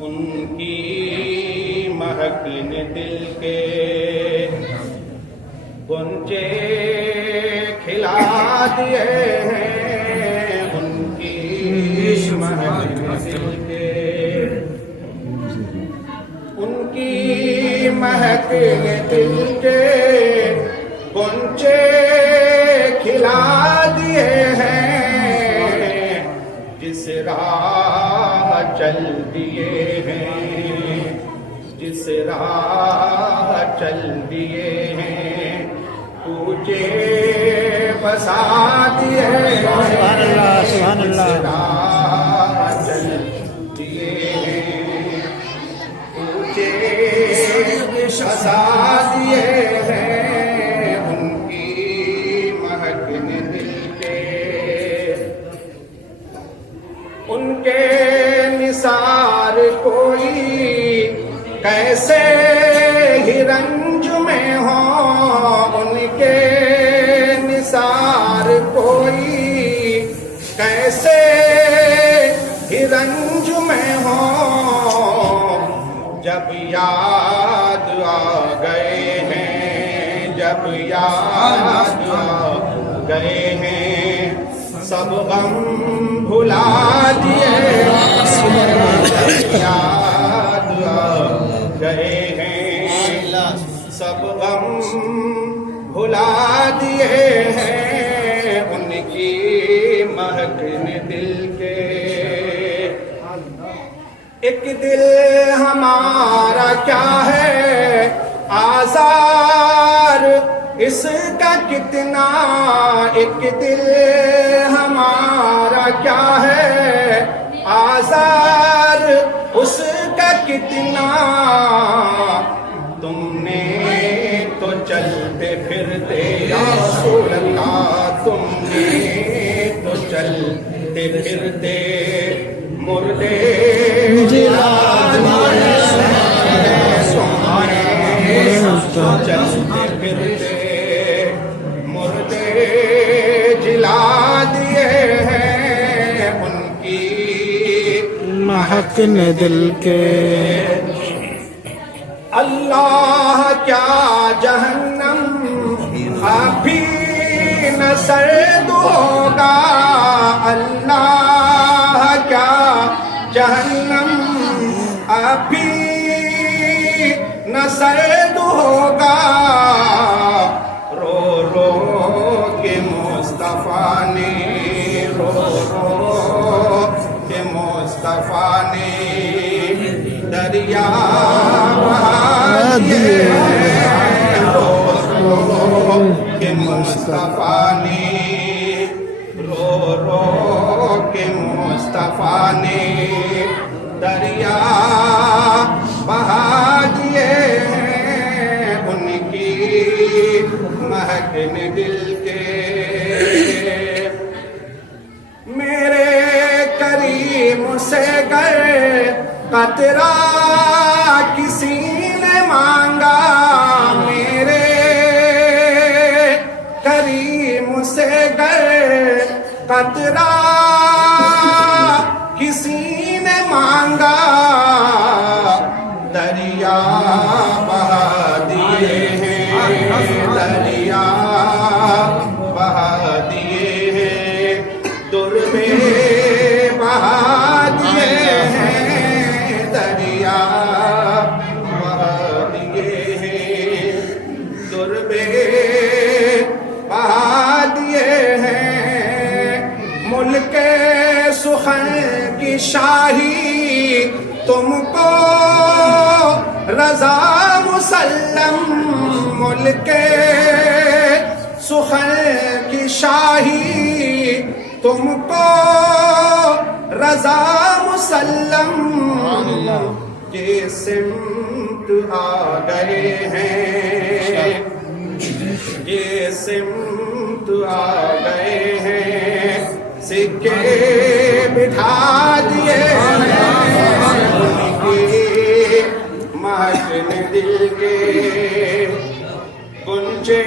उनकी महक ने दिल के गुंजे खिला दिए हैं। उनकी महक ने दिल के उनकी महक ने दिल के गुंजे खिला दिए हैं। जिस राह चल दिए हैं, जिस राह चल दिए हैं, तुझे बसा दिए हैं। सुभान अल्लाह, सुभान अल्लाह। जिस राह चल दिए हैं, तुझे बसा दिए हैं। उनकी महक ने दिल के उनके निसार कोई कैसे ही रंज में हो। उनके निसार कोई कैसे ही रंज में हो। जब याद आ गए हैं, जब याद आ गए हैं, सब गम भुला दिए। याद आ गए हैं, सब गम भुला दिए हैं। उनकी महक ने दिल के एक दिल हमारा क्या है आज़ार इसका कितना। एक दिल हमारा क्या है आज़ार उसका कितना। तुमने तो चलते फिरते या रसूल अल्लाह, तुमने तो चलते फिरते मुर्दे जिला दिए। तो चलते फिरते मुर्दे जिला दिए हैं। उनकी महक ने दिल के अल्लाह क्या जहन्नम अभी न सर्द होगा। अल्लाह क्या जहन्नम अभी न सर्द होगा। रो रो के मुस्तफा ने, रो रो के मुस्तफा ने दरिया बहा दिए। रो रो के मुस्तफा ने, रो रो के मुस्तफा ने दरिया बहा दिए हैं। उनकी महक ने दिल के मेरे करीम से गर कतरा किसी ने मांगा। मेरे करीम से गर कतरा किसी ने मांगा। दरिया बहा दिए हैं, दरिया बहा दिए हैं, दुर्बे बहा दिए हैं। दरिया बहा दिए हैं, दुर्बे बहा दिए हैं। मुल्क सुखन की शाही तुमको रजा मुसल्लम। मुल्क सुखन की शाही तुमको रजा मुसल्लम। ये सिमत आ गए हैं, ये सिमत आ गए हैं, सिक्के बिठा दिए हैं। महक ने दिल के गुंजे